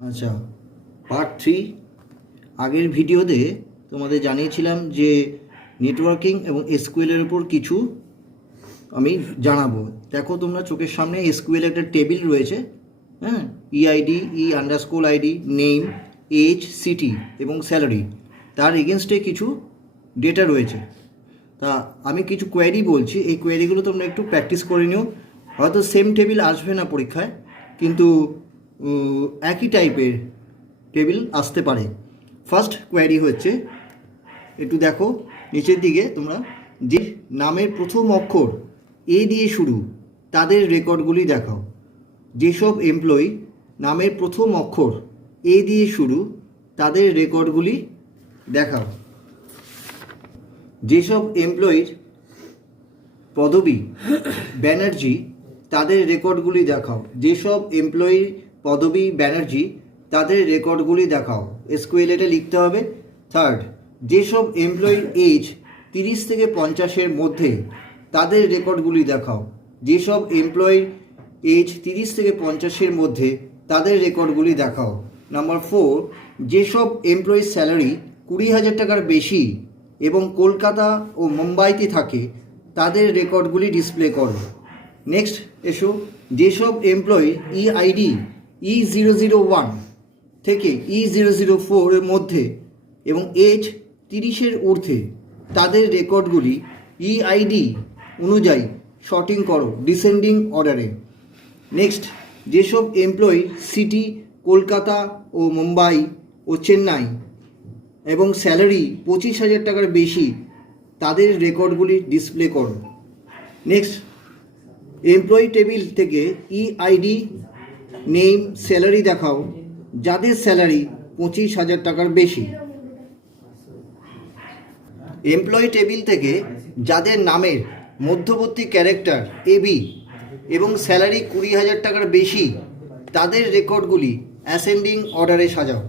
আচ্ছা, পার্ট 3। আগের ভিডিওতে তোমাদের জানিয়েছিলাম যে নেটওয়ার্কিং এবং এসকিউএলের উপর কিছু আমি জানাবো। দেখো তোমরা চোখের সামনে এসকিউএল একটা টেবিল রয়েছে, হ্যাঁ, ইআইডি, ই_আইডি, নেম, এজ, সিটি এবং স্যালারি। তার এগেনস্টে কিছু ডেটা রয়েছে। তা আমি কিছু কোয়েরি বলছি, এই কোয়েরিগুলো তোমরা একটু প্র্যাকটিস করে নিও। হয়তো সেম টেবিল আসবে না পরীক্ষায়, কিন্তু একই টাইপের টেবিল আসতে পারে। ফার্স্ট কোয়েরি হচ্ছে, একটু দেখো নিচের দিকে তোমরা, যে নামের প্রথম অক্ষর এ দিয়ে শুরু তাদের রেকর্ডগুলি দেখাও। যেসব এমপ্লয়ি নামের প্রথম অক্ষর এ দিয়ে শুরু তাদের রেকর্ডগুলি দেখাও। যেসব এমপ্লয়ির পদবী ব্যানার্জি তাদের রেকর্ডগুলি দেখাও। যেসব এমপ্লয়ির পদবী ব্যানার্জি তাদের রেকর্ডগুলি দেখাও। এসকিউএল এটা লিখতে হবে। থার্ড, যেসব এমপ্লয়ির এজ 30 থেকে 50-এর মধ্যে তাদের রেকর্ডগুলি দেখাও। যেসব এমপ্লয়ির এজ 30 থেকে 50-এর মধ্যে তাদের রেকর্ডগুলি দেখাও। নাম্বার 4, যেসব এমপ্লয়ির স্যালারি 20,000 টাকার বেশি এবং কলকাতা ও মুম্বাইতে থাকে তাদের রেকর্ডগুলি ডিসপ্লে করো। নেক্সট এসো, যেসব এমপ্লয়ি ইআইডি E001 থেকে E004 এর মধ্যে এবং এজ 30-এর ঊর্ধ্বে তাদের রেকর্ডগুলি ইআইডি অনুযায়ী শর্টিং করো ডিসেন্ডিং অর্ডারে। নেক্সট, যেসব এমপ্লয়ি সিটি কলকাতা ও মুম্বাই ও চেন্নাই এবং স্যালারি 25,000 টাকার বেশি তাদের রেকর্ডগুলি ডিসপ্লে করো। নেক্সট, এমপ্লয়ি টেবিল থেকে ইআইডি, নেম, স্যালারি দেখাও যাদের স্যালারি 25,000 টাকার বেশি। এমপ্লয়ি টেবিল থেকে যাদের নামের মধ্যবর্তী ক্যারেক্টার এবি এবং স্যালারি 20,000 টাকার বেশি তাদের রেকর্ডগুলি অ্যাসেন্ডিং অর্ডারে সাজাও।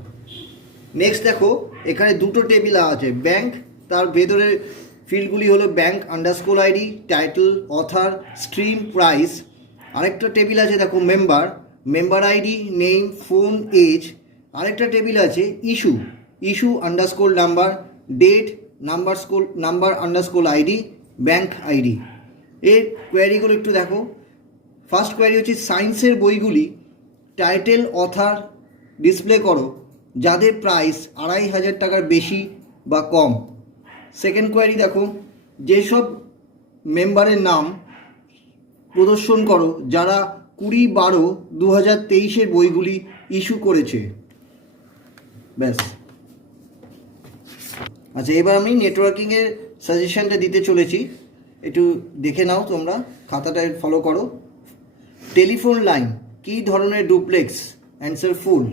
নেক্সট দেখো, এখানে দুটো টেবিল আছে। ব্যাংক, তার ভেতরের ফিল্ডগুলি হলো bank underscore ID, title, author, stream, price. আরেকটা টেবিল আছে দেখো member, member ID, name, phone, age. আরেকটা টেবিল আছে issue, issue underscore number, date, number underscore ID, bank ID. এর কোয়ারিগুলো একটু দেখো। ফার্স্ট কোয়ারি হচ্ছে, সায়েন্সের বইগুলি টাইটেল, অথার ডিসপ্লে করো যাদের প্রাইস 2,500 টাকার বেশি বা কম। সেকেন্ড কোয়ারি দেখো, যেসব মেম্বারের নাম প্রদর্শন করো যারা 20/12/2023-এর বইগুলি ইস্যু করেছে। ব্যাস। আচ্ছা, এবার আমি নেটওয়ার্কিংয়ের সাজেশনটা দিতে চলেছি, একটু দেখে নাও তোমরা, খাতাটা ফলো করো। টেলিফোন লাইন কী ধরনের ডুপ্লেক্স? অ্যান্সার ফুল।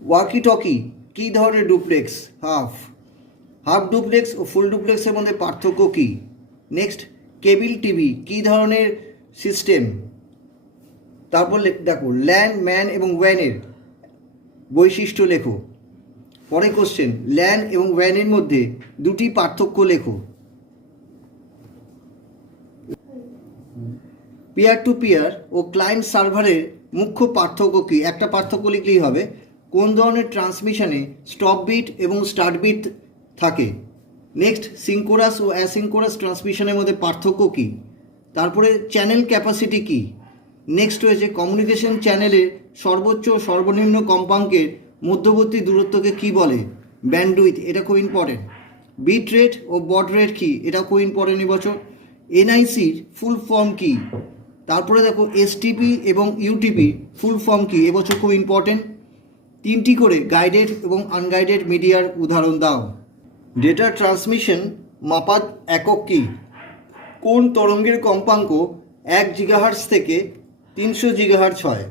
ওয়াকি টকি কী ধরনের ডুপ্লেক্স? হাফ। হাফ ডুপ্লেক্স ও ফুল ডুপ্লেক্সের মধ্যে পার্থক্য কী? নেক্সট, কেবল টিভি কী ধরনের সিস্টেম? তারপর দেখো, ল্যান, ম্যান এবং ওয়্যানের বৈশিষ্ট্য লেখো। পরে কোশ্চেন, ল্যান এবং ওয়্যানের মধ্যে দুটি পার্থক্য লেখো। পিয়ার টু পিয়ার ও ক্লায়েন্ট সার্ভারের মুখ্য পার্থক্য কী? একটা পার্থক্য লিখলেই হবে। কোন ধরনের ট্রান্সমিশনে স্টপ বিট এবং স্টার্ট বিট থাকে? নেক্সট, সিঙ্কোরাস ও অ্যাসিঙ্কোরাস ট্রান্সমিশনের মধ্যে পার্থক্য কী? তারপরে চ্যানেল ক্যাপাসিটি কী? নেক্সট রয়েছে, কমিউনিকেশন চ্যানেলের সর্বোচ্চ ও সর্বনিম্ন কম্পাঙ্কের মধ্যবর্তী দূরত্বকে কী বলে? ব্যান্ডউইথ। এটা খুব ইম্পর্টেন্ট। বিট রেট ও বড রেট কী? এটা খুব ইম্পর্টেন্ট এবছর। এনআইসির ফুল ফর্ম কী? তারপরে দেখো, এসটিপি এবং ইউটিপি ফুল ফর্ম কী? এবছর খুব ইম্পর্টেন্ট। 3টি করে গাইডেড এবং আনগাইডেড মিডিয়ার উদাহরণ দাও। ডেটা ট্রান্সমিশন মাপার একক কী? কোন তরঙ্গের কম্পাঙ্ক 1 GHz থেকে 300 GHz হয়?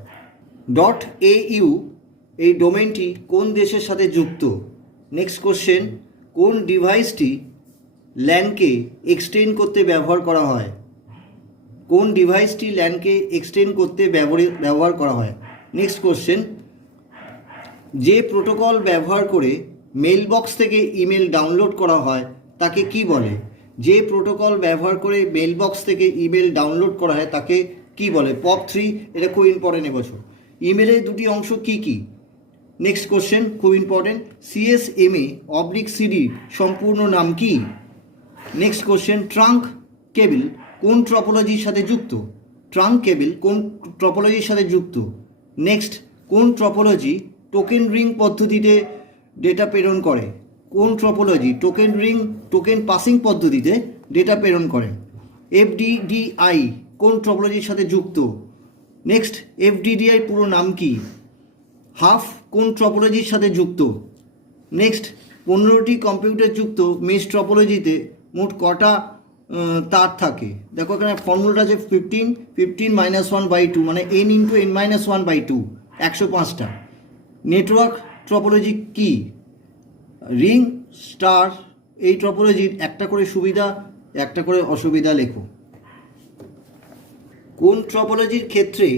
.au এই ডোমেনটি কোন দেশের সাথে যুক্ত? নেক্সট কোশ্চেন, কোন ডিভাইসটি ল্যানকে এক্সটেন্ড করতে ব্যবহার করা হয়? কোন ডিভাইসটি ল্যানকে এক্সটেন্ড করতে ব্যবহার করা হয়? নেক্সট কোশ্চেন, যে প্রোটোকল ব্যবহার করে মেইলবক্স থেকে ইমেল ডাউনলোড করা হয় তাকে কি বলে? যে প্রোটোকল ব্যবহার করে মেইলবক্স থেকে ইমেল ডাউনলোড করা হয় তাকে কি বলে? POP3। এটা খুব ইম্পর্টেন্ট এবছর। ইমেলের দুটি অংশ কি কি? নেক্সট কোশ্চেন খুব ইম্পর্টেন্ট, CSMA অবলিক CD সম্পূর্ণ নাম কি? নেক্সট কোশ্চেন, ট্রাঙ্ক কেবল কোন ট্রপোলজির সাথে যুক্ত? ট্রাঙ্ক কেবল কোন ট্রপোলজির সাথে যুক্ত? নেক্সট, কোন ট্রপোলজি টোকেন রিং পদ্ধতিতে ডেটা প্রেরণ করে? কোন ট্রপোলজি টোকেন পাসিং পদ্ধতিতে ডেটা প্রেরণ করে? FDDI কোন ট্রপোলজির সাথে যুক্ত? নেক্সট, FDDI পুরো নাম কি? হাফ কোন ট্রপোলজির সাথে যুক্ত? নেক্সট, 15টি কম্পিউটার যুক্ত মেশ ট্রপোলজিতে মোট কটা তার থাকে? দেখো এখানে ফর্মুলাটা আছে 15 - 1/2 মানে n × n-1/2 105টা। নেটওয়ার্ক ট্রপোলজি কি? রিং, স্টার, এই ট্রপোলজির একটা করে সুবিধা একটা করে অসুবিধা লেখো। কোন ট্রপোলজির ক্ষেত্রে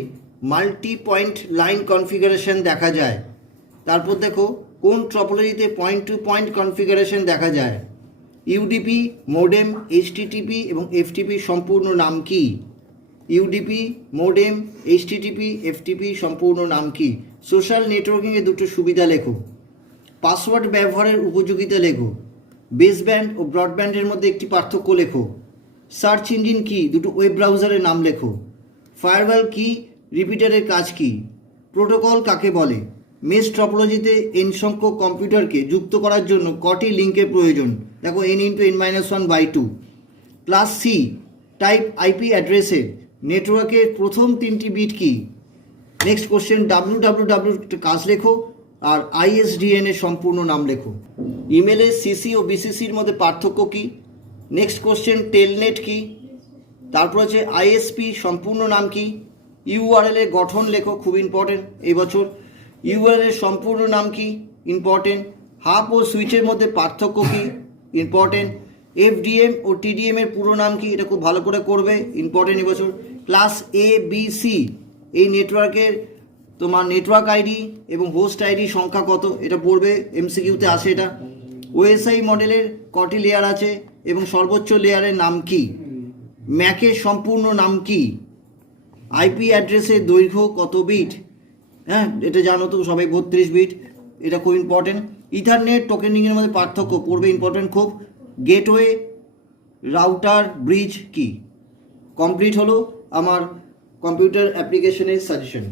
মাল্টি পয়েন্ট লাইন কনফিগারেশন দেখা যায়? তারপর দেখো কোন ট্রপোলজিতে পয়েন্ট টু পয়েন্ট কনফিগারেশন দেখা যায়? UDP, মোডেম, HTTP এবং FTP সম্পূর্ণ নাম কি? UDP, মোডেম, HTTP, FTP সম্পূর্ণ নাম কি? সোশ্যাল নেটওয়ার্কিংয়ে দুটো সুবিধা লেখো। পাসওয়ার্ড ব্যবহারের উপযোগিতা লেখো। বেসব্যান্ড ও ব্রডব্যান্ডের মধ্যে একটি পার্থক্য লেখো। সার্চ ইঞ্জিন কি? দুটো ওয়েব ব্রাউজারের নাম লেখো। ফায়ারওয়াল কি? রিপিটারের কাজ কি? প্রোটোকল কাকে বলে? মেশ ট্রপোলজিতে n সংখ্যক কম্পিউটারকে যুক্ত করার জন্য কটি লিঙ্কের প্রয়োজন? দেখো n × n-1/2 plus C type IP অ্যাড্রেসের নেটওয়ার্কের প্রথম 3টি বিট কি? নেক্সট কোশ্চেন, www কাজ লেখো আর ISDN এর সম্পূর্ণ নাম লেখো। ইমেলের CC ও BCCর মধ্যে পার্থক্য কি? নেক্সট কোশ্চেন, টেলনেট কি? তারপর হচ্ছে ISP সম্পূর্ণ নাম কি? URL এর গঠন লেখো, খুব ইম্পর্টেন্ট এই বছর। URL এর সম্পূর্ণ নাম কি? ইম্পর্টেন্ট। হাব ও সুইচের মধ্যে পার্থক্য কি? ইম্পর্টেন্ট। FDM ও TDM এর পুরো নাম কি? এটা খুব ভালো করে করবে, ইম্পর্টেন্ট এই বছর। ক্লাস ABC এই নেটওয়ার্কের তোমার নেটওয়ার্ক আইডি এবং হোস্ট আইডি সংখ্যা কত? এটা পড়বে, MCQতে আসে এটা। OSI মডেলের কটি লেয়ার আছে এবং সর্বোচ্চ লেয়ারের নাম কি? ম্যাকের সম্পূর্ণ নাম কি? IP অ্যাড্রেসের দৈর্ঘ্য কত বিট? হ্যাঁ, এটা জানো তো সবাই, 32 বিট। এটা খুব ইম্পর্টেন্ট। ইথারনেট টোকেনিংয়ের মধ্যে পার্থক্য পড়বে, ইম্পর্টেন্ট খুব। গেটওয়ে, রাউটার, ব্রিজ কি? কমপ্লিট হলো আমার কম্পিউটার অ্যাপ্লিকেশনের সাজেশন।